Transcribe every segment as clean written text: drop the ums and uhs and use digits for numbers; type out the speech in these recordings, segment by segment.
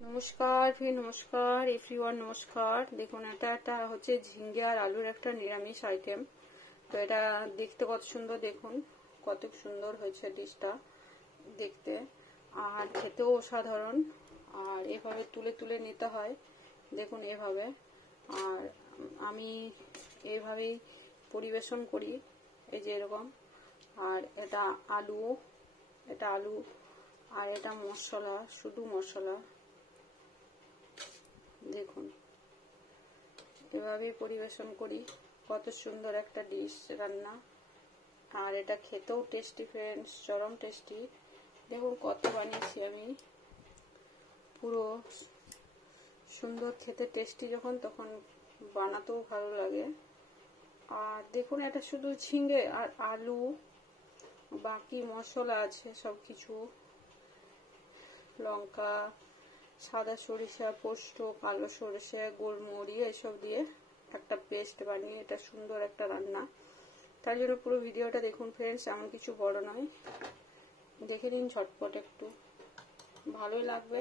নমস্কার নমস্কার এভরিওয়ান, নমস্কার। দেখুন, এটা হচ্ছে ঝিঙ্গে আর আলুর একটা নিরামিষ আইটেম। তো এটা দেখতে কত সুন্দর, দেখুন কত সুন্দর হয়েছে ডিশটা দেখতে, আর খেতেও অসাধারণ। আর এভাবে তুলে তুলে নিতে হয়, দেখুন এভাবে। আর আমি এইভাবেই পরিবেশন করি, এই যে এরকম। আর এটা আলু আর এটা মশলা, শুধু মশলা। দেখুন এভাবেই পরিবেশন করি, কত সুন্দর একটা ডিশ রান্না। আর এটা খেতেও টেস্টি ফ্রেন্ডস, চরম টেস্টি। দেখুন কত বানিয়েছি আমি, পুরো সুন্দর খেতে, টেস্টি যখন তখন বানাতেও ভালো লাগে। আর দেখুন এটা শুধু ঝিঙ্গে আর আলু, বাকি মশলা আছে সব কিছু, লঙ্কা, সাদা সরিষা, পোস্ত, কালো সরিষা, গোলমরিচ এসব দিয়ে একটা পেস্ট বানিয়ে এটা সুন্দর একটা রান্না। তার জন্য পুরো ভিডিওটা দেখুন ফ্রেন্ডস, এমন কিছু বড় নয়, দেখে নিন ঝটপট, একটু ভালোই লাগবে,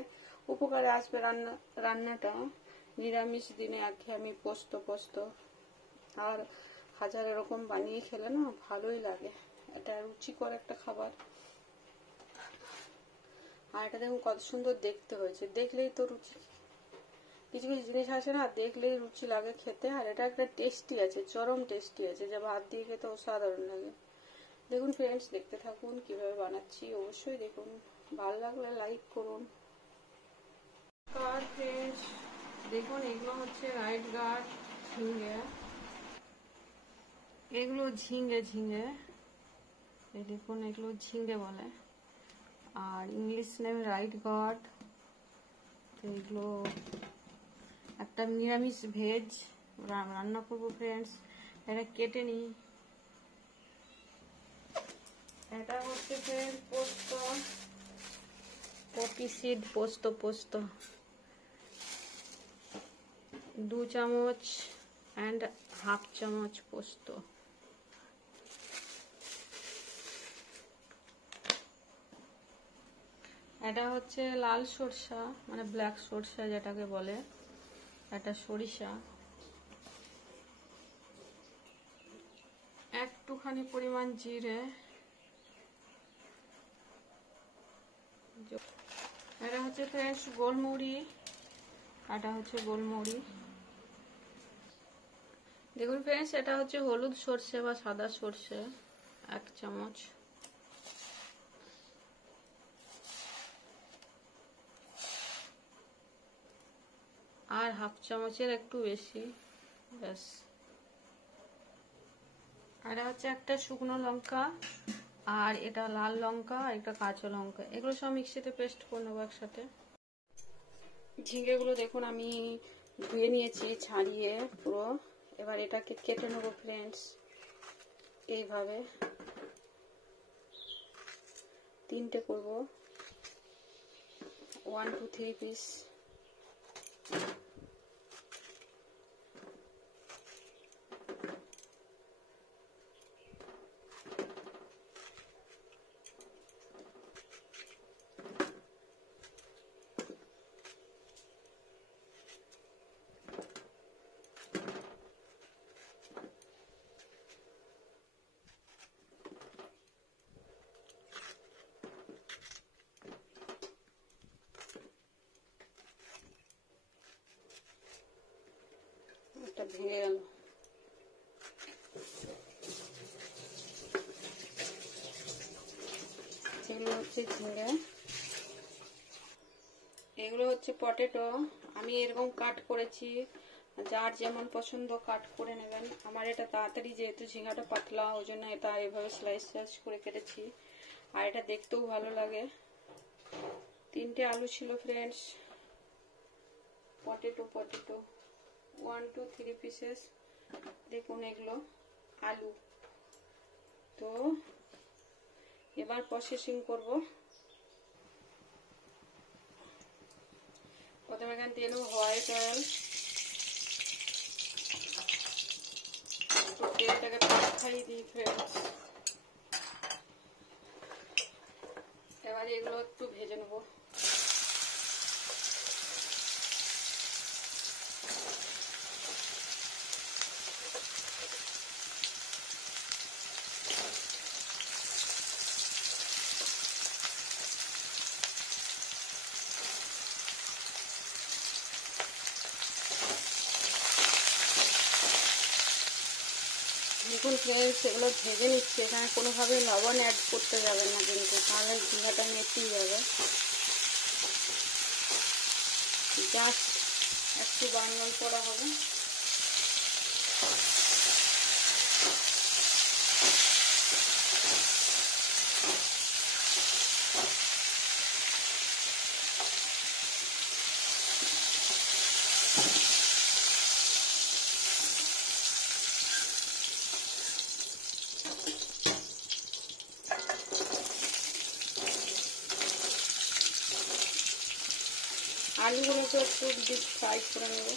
উপকারে আসবে রান্নাটা। নিরামিষ দিনে একঘেয়েমি পোস্ত আর হাজার এরকম বানিয়ে খেলে না ভালোই লাগে, এটা রুচিকর একটা খাবার। আর এটা দেখুন কত সুন্দর দেখতে হয়েছে, দেখলেই তো রুচি, কিছু কিছু জিনিস আছে না দেখলেই রুচি লাগে খেতে। আর এটা একটা টেস্টি আছে, চরম টেস্টি আছে, যা ভাত দিয়ে খেতে অসাধারণ লাগে। দেখুন ফ্রেন্ডস, দেখতে থাকুন কিভাবে বানাচ্ছি, অবশ্যই দেখুন, ভালো লাগলে লাইক করুন। ফ্রেন্ডস দেখুন, এগুলো হচ্ছে রাইট গার্ড ঝিঙ্গে, এগুলো ঝিঙ্গে এই দেখুন এগুলো ঝিঙ্গে বলে, আর ইংলিশ নেম রাইট গার্ড। তো এগুলো একটা নিরামিষ ভেজ রান্না করবো ফ্রেন্ডস। এটা কেটে নি, এটা হচ্ছে ফ্রেন্ডস পোস্ত, পপি সিড পোস্ত 2 চামচ অ্যান্ড হাফ চামচ পোস্ত। এটা হচ্ছে লাল সরষা, মানে ব্ল্যাক সরষা যেটাকে বলে, এটা সরিষা, একটুখানি পরিমাণ জিরে, এটা হচ্ছে ফ্রেশ গোলমরিচ, এটা হচ্ছে গোলমরিচ। দেখুন ফ্রেন্ডস, এটা হচ্ছে হলুদ সর্ষে বা সাদা সর্ষে 1 চামচ, আর হাফ চামচের একটু বেশি, ব্যাস। আর হচ্ছে একটা শুকনো লঙ্কা, আর এটা লাল লঙ্কা, আর একটা কাঁচা লঙ্কা, এগুলো সব মিক্সিতে পেস্ট করে নেবো একসাথে। ঝিঙ্গেগুলো দেখুন আমি ধুয়ে নিয়েছি ছাড়িয়ে পুরো। এবার এটাকে কেটে নেবো ফ্রেন্ডস, এইভাবে 3টে করব, 1 2 3 পিস। এটা ভেঙে গেল, এগুলো হচ্ছে ঝিঙ্গে, এগুলো হচ্ছে পটেটো। আমি এরকম কাট করেছি, যার যেমন পছন্দ কাট করে নেবেন। আমার এটা তাড়াতাড়ি, যেহেতু ঝিঙ্গাটা পাতলা, ওই জন্য এটা এভাবে স্লাইস করে কেটেছি। আর এটা দেখতেও ভালো লাগে। 3টে আলু ছিল ফ্রেন্ডস, পটেটো 1 2 3 পিসেস। দেখুন এগুলো আলু। তো এবার প্রসেসিং করব। প্রথমে এখানে দিয়ে নেবো হোয়াইট অয়েল, তেলটাকে খাইয়ে দিই ফ্রেন্ডস। এবার এগুলো একটু ভেজে নেবো। দেখুন ফ্রেন্ডস, এগুলো ভেজে নিচ্ছে। এখানে কোনোভাবে লবণ অ্যাড করতে যাবেন না কিন্তু, তাহলে ঝিঙ্গাটা মেটেই যাবে। জাস্ট একটু বান্নল করা হবে। আলুগুলোকে একটু ডিপ ফ্রাই করে নেব।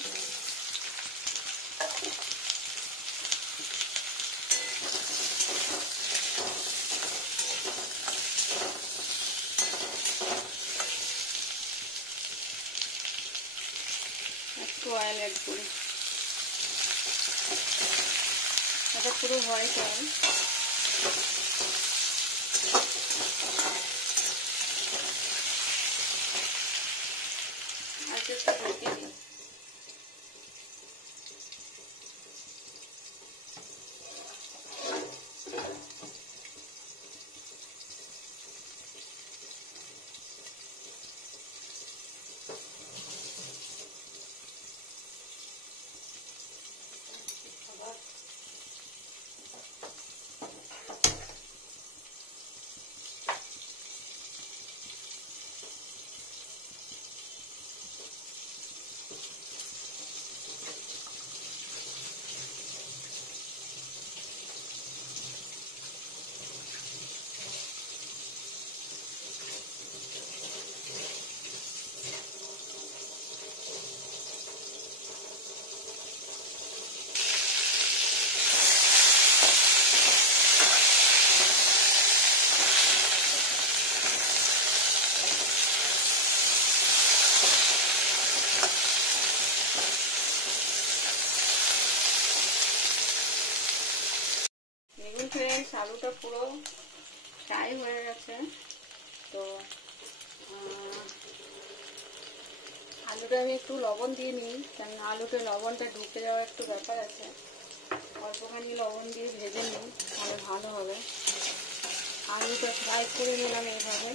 একটু অয়েল অ্যাড করি, এটা পুরো হোয়াইট অয়েল। আর একটু ঢেকে দিই। দেখুন ফ্রেন্ডস, আলুটা পুরো ফ্রাই হয়ে গেছে। তো আলুটা আমি একটু লবণ দিয়ে নিই, কারণ আলুতে লবণটা ঢুকে যাওয়ার একটু ব্যাপার আছে। অল্পখানি লবণ দিয়ে ভেজে নিই, তাহলে ভালো হবে। আলুটা ফ্রাই করে নিলাম এইভাবে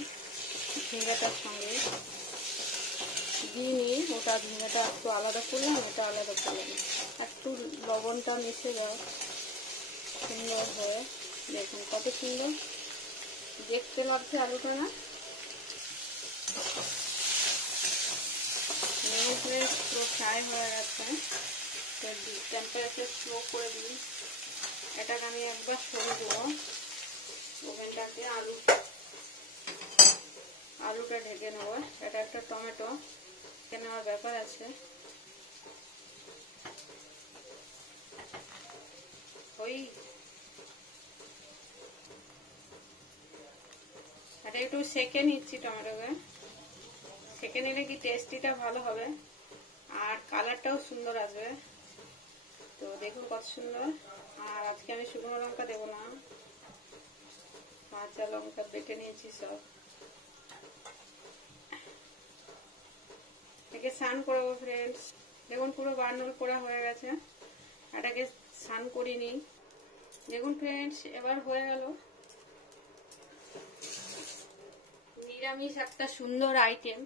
ঝিঙ্গাটার সঙ্গে দিয়ে নিই। ওটা ঝিঙ্গাটা একটু আলাদা করলাম, এটা আলাদা করলাম, একটু লবণটা মিশে যায় সুন্দর হয়ে। দেখুন কত সুন্দর দেখতে লাগছে আলুটা না? পুরো ফ্রাই হয়ে গেছে। তো টেম্পারেচার স্লো করে দিই। এটাকে আমি একবার সরিয়ে দেবো ওভেনটাকে। আলুটা ঢেকে নেবো। এটা একটা টমেটো ঢেকে নেওয়ার ব্যাপার আছে। ওই এটা একটু সেকে নিচ্ছি টমেটোকে। সেকে নিলে কি টেস্টিটা ভালো হবে আর কালারটাও সুন্দর আসবে। তো দেখুন কত সুন্দর। আর আজকে আমি শুকনো লঙ্কা দেবো না, কাঁচা লঙ্কা বেটে নিয়েছি সব। এটাকে স্নান করবো ফ্রেন্ডস। দেখুন পুরো বার্নল করা হয়ে গেছে। এটাকে স্নান করিয়ে নিই। দেখুন ফ্রেন্ডস, এবার হয়ে গেল নিরামিষ একটা সুন্দর আইটেম।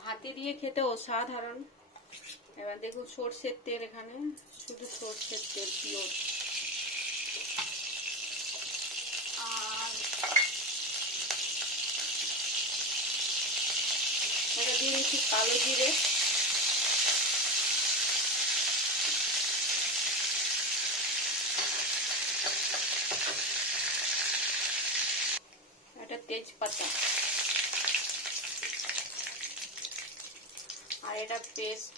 ভাতে দিয়ে খেতে অসাধারণ। এবার দেখুন সর্ষের তেল, এখানে শুধু সর্ষের তেল পিওর। আর এটা দিয়ে দিচ্ছি কালো জিরে, এটা তেজপাতা, আর এটা পেস্ট।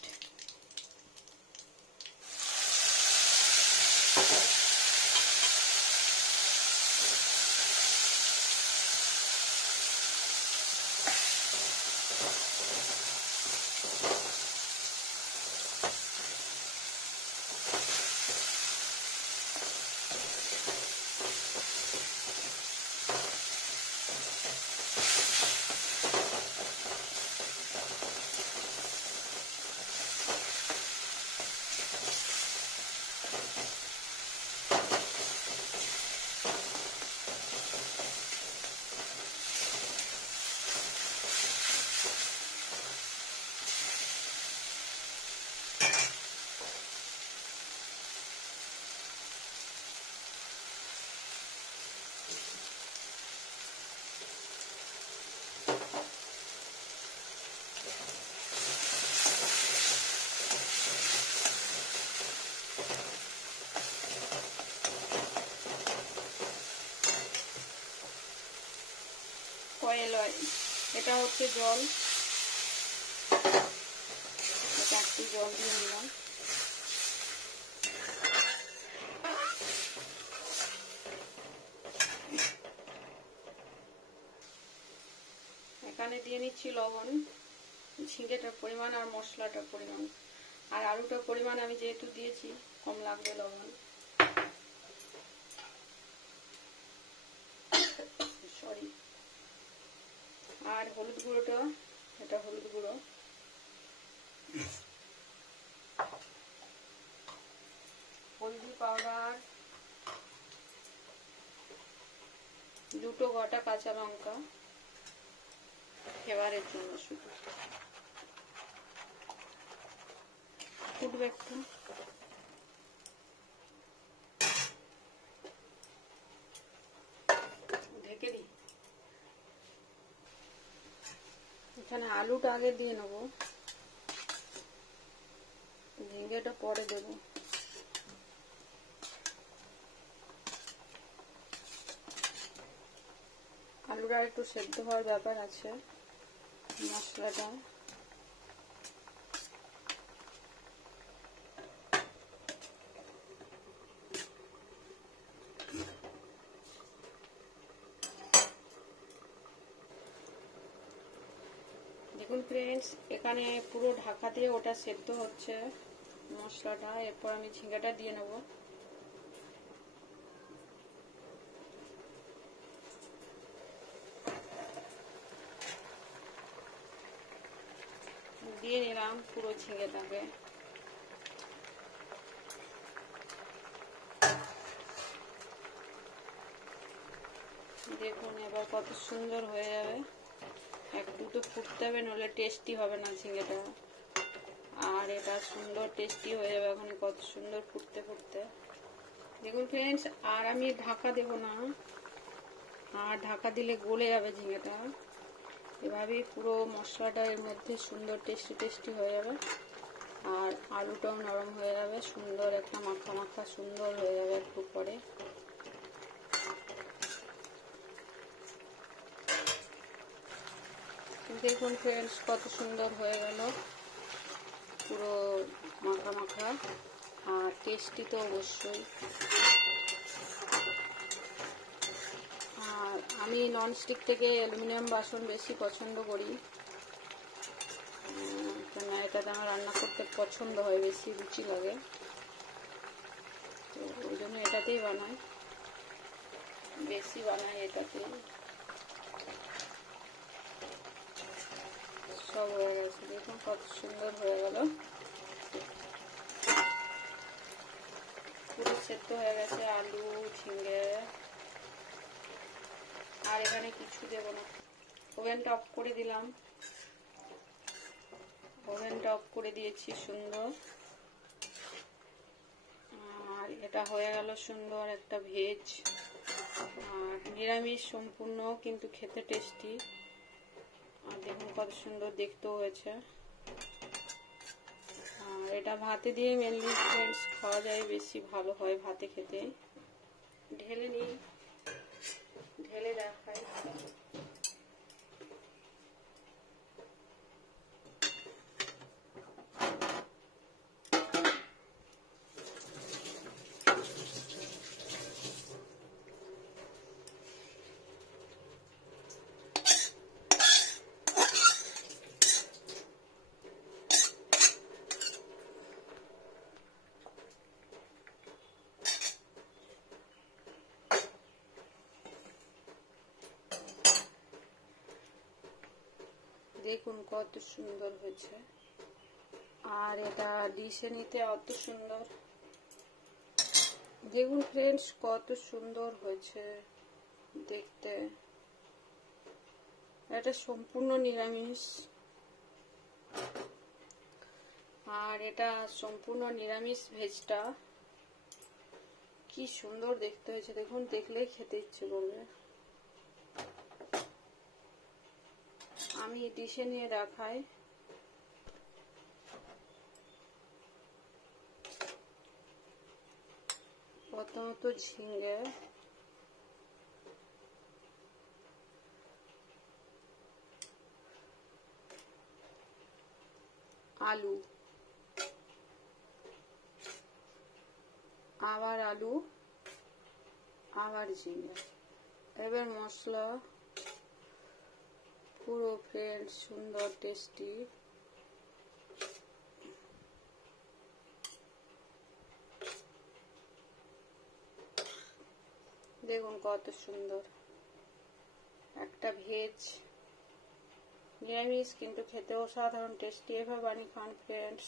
এটা হচ্ছে জল, এটা একটু জল দিয়ে নিলাম। এখানে দিয়ে নিচ্ছি লবণ, ঝিঙ্গেটার পরিমাণ আর মশলাটার পরিমাণ, আর আলুটার পরিমাণ আমি যেহেতু দিয়েছি কম লাগবে লবণ। সরি। আর হলুদ গুঁড়োটা, এটা হলুদ গুঁড়ো, হলদি পাউডার, 2টো গোটা কাঁচা লঙ্কা ফ্লেভারের জন্য, শুধু ফুটবে একটু। ঢেকে দিই। এখানে আলুটা আগে দিয়ে নেবো, ঝিঙ্গেটা পরে দেবো। আলুটা একটু সেদ্ধ হওয়ার ব্যাপার আছে। মশলাটা দেখুন ফ্রেন্ডস, এখানে পুরো ঢাকা দিয়ে ওটা সেদ্ধ হচ্ছে মশলাটা। এরপর আমি ঝিঙ্গাটা দিয়ে নেব। দিয়ে নিলাম পুরো ঝিঙ্গেটাকে। দেখুন এবার কত সুন্দর হয়ে যাবে। একটু তো ফুটতে হবে, নইলে টেস্টি হবে না ঝিঙ্গেটা। আর এটা সুন্দর টেস্টি হয়ে যাবে এখন, কত সুন্দর ফুটতে ফুটতে। দেখুন ফ্রেন্ডস, আর আমি ঢাকা দেব না, আর ঢাকা দিলে গলে যাবে ঝিঙ্গেটা। এভাবেই পুরো মশলাটা এর মধ্যে সুন্দর টেস্টি টেস্টি হয়ে যাবে, আর আলুটাও নরম হয়ে যাবে, সুন্দর একটা মাখা মাখা সুন্দর হয়ে যাবে একটু পরে। দেখুন ফ্রেন্ডস, কত সুন্দর হয়ে গেল, পুরো মাখা মাখা, আর টেস্টি তো অবশ্যই। আর আমি ননস্টিক থেকে অ্যালুমিনিয়াম বাসন বেশি পছন্দ করি, কেন এটাতে আমার রান্না করতে পছন্দ হয়, বেশি রুচি লাগে, তো ওই জন্য এটাতেই বানাই, বেশি বানাই এটাতেই। সব হয়ে গেছে, দেখুন কত সুন্দর হয়ে গেল, পুরো সেদ্ধ হয়ে গেছে আলু ঝিঙ্গে। আর এখানে কিছু দেব না। ওভেনটা অফ করে দিলাম, ওভেনটা অফ করে দিয়েছি সুন্দর। আর এটা হয়ে গেল সুন্দর একটা ভেজ, আর নিরামিষ সম্পূর্ণ, কিন্তু খেতে টেস্টি। আর দেখুন কত সুন্দর দেখতেও হয়েছে। আর এটা ভাতে দিয়ে মেনলি ফ্রেন্ডস খাওয়া যায়, বেশি ভালো হয় ভাতে খেতে। ঢেলে নিই, ঢেলে দেখাই। দেখুন কত সুন্দর হয়েছে, আর এটা ডিশে নিতে অত সুন্দর। দেখুন ফ্রেন্ডস কত সুন্দর হয়েছে দেখতে। এটা সম্পূর্ণ নিরামিষ, আর এটা সম্পূর্ণ নিরামিষ ভেজটা কি সুন্দর দেখতে হয়েছে, দেখুন দেখলেই খেতে ইচ্ছে করবে। আমি ডিশে নিয়ে দেখাই। প্রথমত ঝিঙ্গে, আলু, আবার আলু, আবার জিরে। এবার মশলা পুরো ফ্রেন্ডস সুন্দর টেস্টি। দেখুন কত সুন্দর একটা ভেজ নিরামিষ, কিন্তু খেতে অসাধারণ টেস্টি। এভাবে বানিয়ে খান ফ্রেন্ডস।